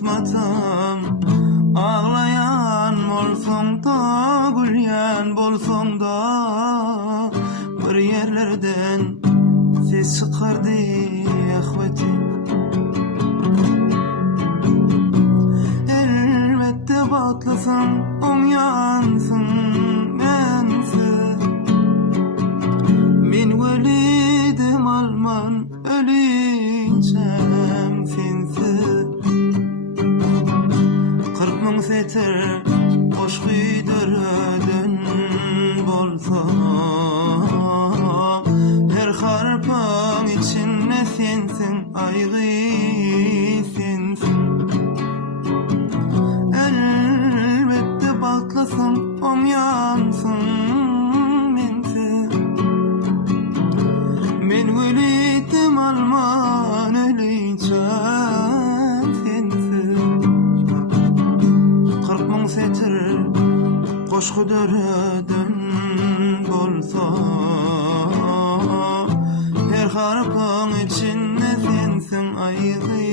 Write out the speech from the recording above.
kısmetim. Ağlayan bolsoň da, gülýän bolsoň da, bir yerlerden ses çykardy ahweti. Elbette batlasın, oňansın mensiz. Men ölidim alman, ölünçem sensiz. 40 000 seter hoş güýdürden bolsa, her harpaň içinde sensin, aýgy sensin. Elbette batlasın, oňansın mensiz. Men ölidim alman, ölünçem sensiz. 40 000 setir goşgy döreden bolsa, her harpaň içinde sensin, aýgy